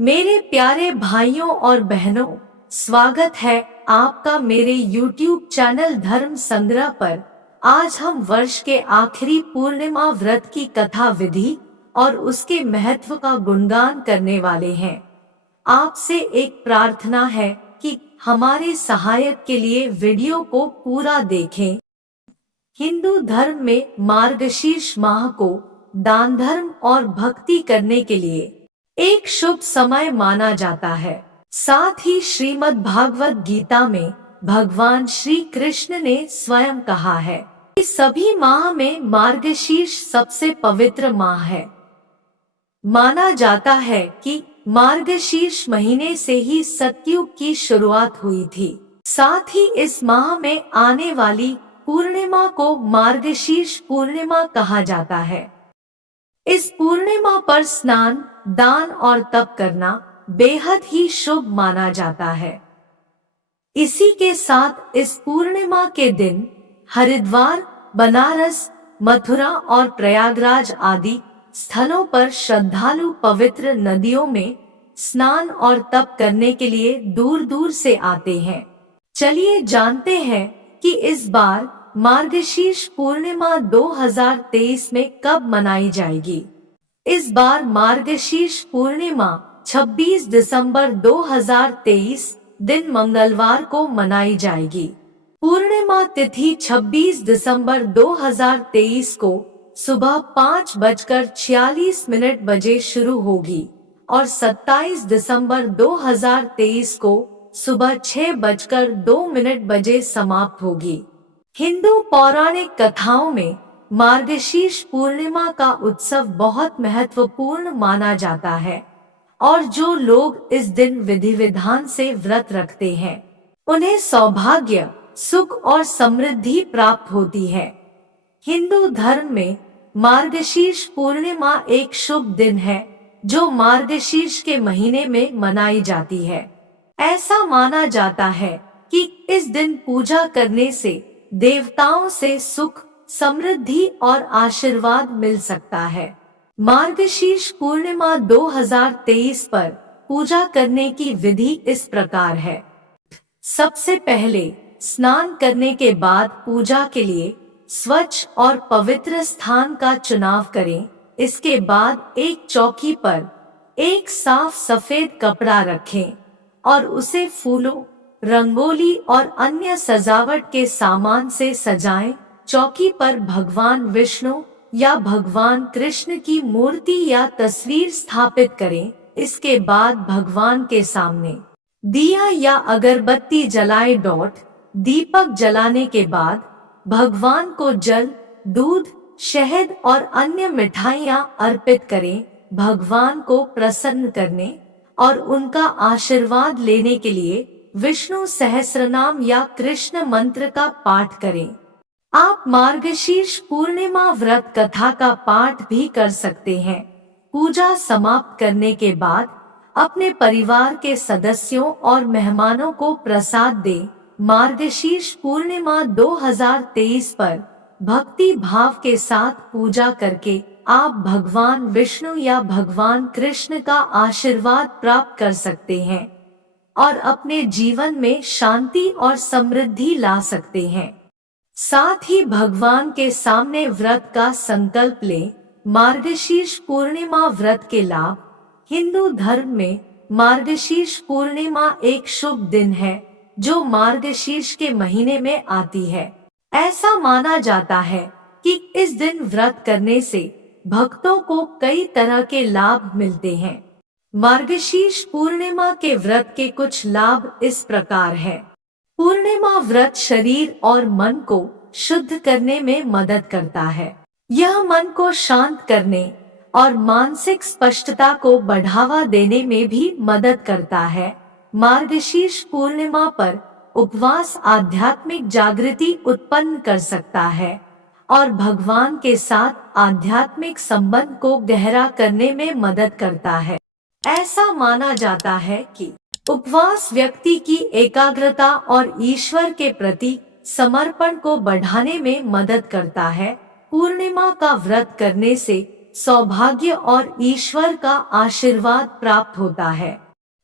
मेरे प्यारे भाइयों और बहनों, स्वागत है आपका मेरे YouTube चैनल धर्म संग्रह पर। आज हम वर्ष के आखिरी पूर्णिमा व्रत की कथा विधि और उसके महत्व का गुणगान करने वाले हैं। आपसे एक प्रार्थना है कि हमारे सहायक के लिए वीडियो को पूरा देखें। हिंदू धर्म में मार्गशीर्ष माह को दान धर्म और भक्ति करने के लिए एक शुभ समय माना जाता है। साथ ही श्रीमद् भागवत गीता में भगवान श्री कृष्ण ने स्वयं कहा है कि सभी माह में मार्गशीर्ष सबसे पवित्र माह है। माना जाता है कि मार्गशीर्ष महीने से ही सतयुग की शुरुआत हुई थी। साथ ही इस माह में आने वाली पूर्णिमा को मार्गशीर्ष पूर्णिमा कहा जाता है। इस पूर्णिमा पर स्नान, दान और तप करना बेहद ही शुभ माना जाता है। इसी के साथ इस पूर्णिमा के दिन हरिद्वार, बनारस, मथुरा और प्रयागराज आदि स्थलों पर श्रद्धालु पवित्र नदियों में स्नान और तप करने के लिए दूर दूर से आते हैं। चलिए जानते हैं कि इस बार मार्गशीर्ष पूर्णिमा 2023 में कब मनाई जाएगी। इस बार मार्गशीर्ष पूर्णिमा 26 दिसंबर 2023 दिन मंगलवार को मनाई जाएगी। पूर्णिमा तिथि 26 दिसंबर 2023 को सुबह 5:46 बजे शुरू होगी और 27 दिसंबर 2023 को सुबह 6:02 बजे समाप्त होगी। हिंदू पौराणिक कथाओं में मार्गशीर्ष पूर्णिमा का उत्सव बहुत महत्वपूर्ण माना जाता है और जो लोग इस दिन विधि विधान से व्रत रखते हैं उन्हें सौभाग्य, सुख और समृद्धि प्राप्त होती है। हिंदू धर्म में मार्गशीर्ष पूर्णिमा एक शुभ दिन है जो मार्गशीर्ष के महीने में मनाई जाती है। ऐसा माना जाता है कि इस दिन पूजा करने से देवताओं से सुख, समृद्धि और आशीर्वाद मिल सकता है। मार्गशीर्ष पूर्णिमा 2023 पर पूजा करने की विधि इस प्रकार है। सबसे पहले स्नान करने के बाद पूजा के लिए स्वच्छ और पवित्र स्थान का चुनाव करें। इसके बाद एक चौकी पर एक साफ सफेद कपड़ा रखें और उसे फूलों, रंगोली और अन्य सजावट के सामान से सजाएं। चौकी पर भगवान विष्णु या भगवान कृष्ण की मूर्ति या तस्वीर स्थापित करें। इसके बाद भगवान के सामने दिया या अगरबत्ती जलाएं। दीपक जलाने के बाद भगवान को जल, दूध, शहद और अन्य मिठाइयाँ अर्पित करें। भगवान को प्रसन्न करने और उनका आशीर्वाद लेने के लिए विष्णु सहस्रनाम या कृष्ण मंत्र का पाठ करें। आप मार्गशीर्ष पूर्णिमा व्रत कथा का पाठ भी कर सकते हैं। पूजा समाप्त करने के बाद अपने परिवार के सदस्यों और मेहमानों को प्रसाद दें। मार्गशीर्ष पूर्णिमा 2023 पर भक्ति भाव के साथ पूजा करके आप भगवान विष्णु या भगवान कृष्ण का आशीर्वाद प्राप्त कर सकते हैं और अपने जीवन में शांति और समृद्धि ला सकते हैं। साथ ही भगवान के सामने व्रत का संकल्प लें। मार्गशीर्ष पूर्णिमा व्रत के लाभ। हिंदू धर्म में मार्गशीर्ष पूर्णिमा एक शुभ दिन है जो मार्गशीर्ष के महीने में आती है। ऐसा माना जाता है कि इस दिन व्रत करने से भक्तों को कई तरह के लाभ मिलते हैं। मार्गशीर्ष पूर्णिमा के व्रत के कुछ लाभ इस प्रकार है। पूर्णिमा व्रत शरीर और मन को शुद्ध करने में मदद करता है। यह मन को शांत करने और मानसिक स्पष्टता को बढ़ावा देने में भी मदद करता है। मार्गशीर्ष पूर्णिमा पर उपवास आध्यात्मिक जागृति उत्पन्न कर सकता है और भगवान के साथ आध्यात्मिक संबंध को गहरा करने में मदद करता है। ऐसा माना जाता है कि उपवास व्यक्ति की एकाग्रता और ईश्वर के प्रति समर्पण को बढ़ाने में मदद करता है। पूर्णिमा का व्रत करने से सौभाग्य और ईश्वर का आशीर्वाद प्राप्त होता है।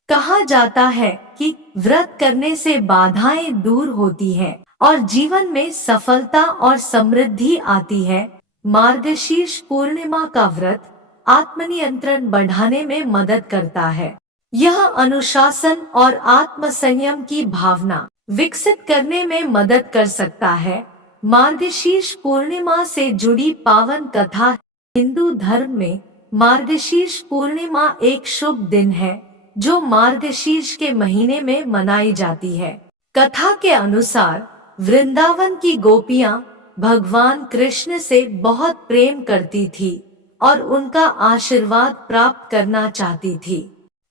कहा जाता है कि व्रत करने से बाधाएं दूर होती हैं और जीवन में सफलता और समृद्धि आती है। मार्गशीर्ष पूर्णिमा का व्रत आत्मनियंत्रण बढ़ाने में मदद करता है। यह अनुशासन और आत्मसंयम की भावना विकसित करने में मदद कर सकता है। मार्गशीर्ष पूर्णिमा से जुड़ी पावन कथा। हिंदू धर्म में मार्गशीर्ष पूर्णिमा एक शुभ दिन है जो मार्गशीर्ष के महीने में मनाई जाती है। कथा के अनुसार वृंदावन की गोपियां भगवान कृष्ण से बहुत प्रेम करती थी और उनका आशीर्वाद प्राप्त करना चाहती थी।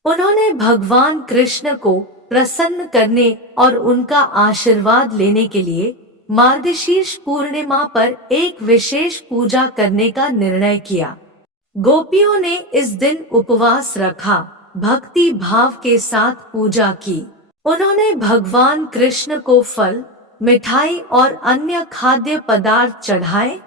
उन्होंने भगवान कृष्ण को प्रसन्न करने और उनका आशीर्वाद लेने के लिए मार्गशीर्ष पूर्णिमा पर एक विशेष पूजा करने का निर्णय किया। गोपियों ने इस दिन उपवास रखा, भक्ति भाव के साथ पूजा की। उन्होंने भगवान कृष्ण को फल, मिठाई और अन्य खाद्य पदार्थ चढ़ाए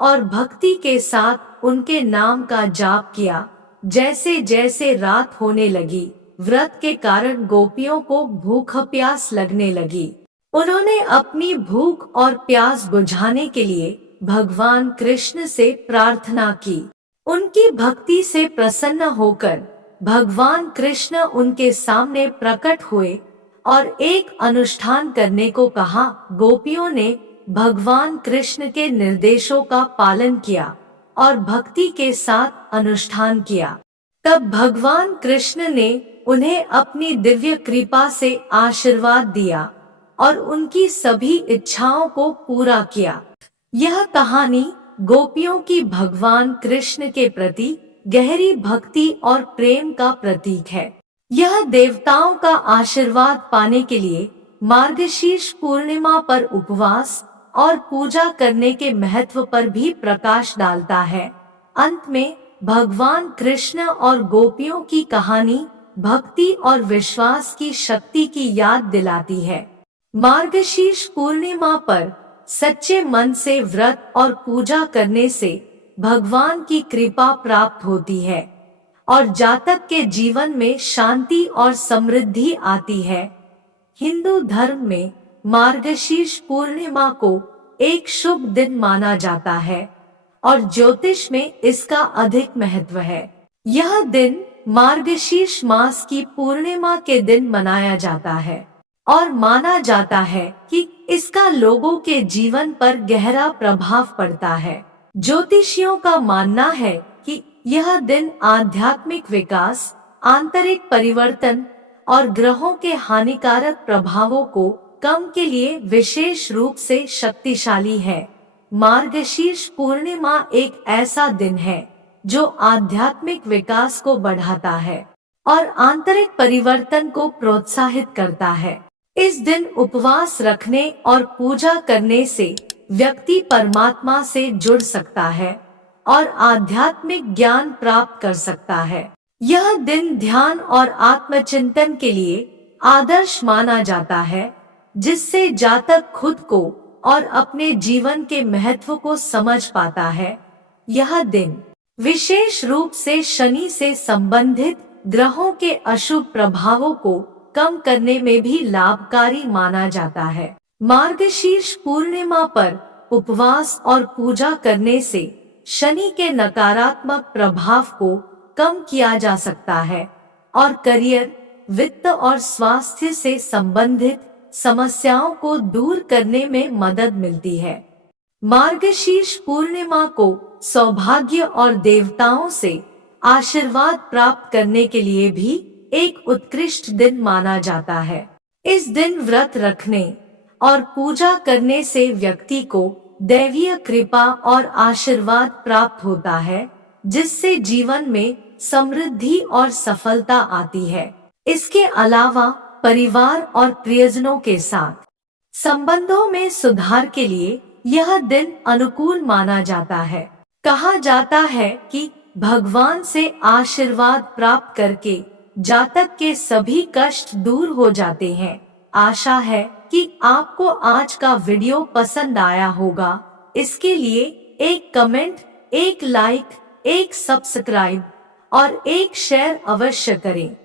और भक्ति के साथ उनके नाम का जाप किया। जैसे जैसे रात होने लगी, व्रत के कारण गोपियों को भूख प्यास लगने लगी। उन्होंने अपनी भूख और प्यास बुझाने के लिए भगवान कृष्ण से प्रार्थना की। उनकी भक्ति से प्रसन्न होकर भगवान कृष्ण उनके सामने प्रकट हुए और एक अनुष्ठान करने को कहा। गोपियों ने भगवान कृष्ण के निर्देशों का पालन किया और भक्ति के साथ अनुष्ठान किया। तब भगवान कृष्ण ने उन्हें अपनी दिव्य कृपा से आशीर्वाद दिया और उनकी सभी इच्छाओं को पूरा किया। यह कहानी गोपियों की भगवान कृष्ण के प्रति गहरी भक्ति और प्रेम का प्रतीक है। यह देवताओं का आशीर्वाद पाने के लिए मार्गशीर्ष पूर्णिमा पर उपवास और पूजा करने के महत्व पर भी प्रकाश डालता है। अंत में भगवान कृष्ण और गोपियों की कहानी भक्ति और विश्वास की शक्ति की याद दिलाती है। मार्गशीर्ष पूर्णिमा पर सच्चे मन से व्रत और पूजा करने से भगवान की कृपा प्राप्त होती है और जातक के जीवन में शांति और समृद्धि आती है। हिंदू धर्म में मार्गशीर्ष पूर्णिमा को एक शुभ दिन माना जाता है और ज्योतिष में इसका अधिक महत्व है। यह दिन मार्गशीर्ष मास की पूर्णिमा के दिन मनाया जाता है और माना जाता है कि इसका लोगों के जीवन पर गहरा प्रभाव पड़ता है। ज्योतिषियों का मानना है कि यह दिन आध्यात्मिक विकास, आंतरिक परिवर्तन और ग्रहों के हानिकारक प्रभावों को कम के लिए विशेष रूप से शक्तिशाली है। मार्गशीर्ष पूर्णिमा एक ऐसा दिन है जो आध्यात्मिक विकास को बढ़ाता है और आंतरिक परिवर्तन को प्रोत्साहित करता है। इस दिन उपवास रखने और पूजा करने से व्यक्ति परमात्मा से जुड़ सकता है और आध्यात्मिक ज्ञान प्राप्त कर सकता है। यह दिन ध्यान और आत्मचिंतन के लिए आदर्श माना जाता है, जिससे जातक खुद को और अपने जीवन के महत्व को समझ पाता है। यह दिन विशेष रूप से शनि से संबंधित ग्रहों के अशुभ प्रभावों को कम करने में भी लाभकारी माना जाता है। मार्गशीर्ष पूर्णिमा पर उपवास और पूजा करने से शनि के नकारात्मक प्रभाव को कम किया जा सकता है और करियर, वित्त और स्वास्थ्य से संबंधित समस्याओं को दूर करने में मदद मिलती है। मार्गशीर्ष पूर्णिमा को सौभाग्य और देवताओं से आशीर्वाद प्राप्त करने के लिए भी एक उत्कृष्ट दिन माना जाता है। इस दिन व्रत रखने और पूजा करने से व्यक्ति को दैवीय कृपा और आशीर्वाद प्राप्त होता है, जिससे जीवन में समृद्धि और सफलता आती है। इसके अलावा परिवार और प्रियजनों के साथ संबंधों में सुधार के लिए यह दिन अनुकूल माना जाता है। कहा जाता है कि भगवान से आशीर्वाद प्राप्त करके जातक के सभी कष्ट दूर हो जाते हैं। आशा है कि आपको आज का वीडियो पसंद आया होगा। इसके लिए एक कमेंट, एक लाइक, एक सब्सक्राइब और एक शेयर अवश्य करें।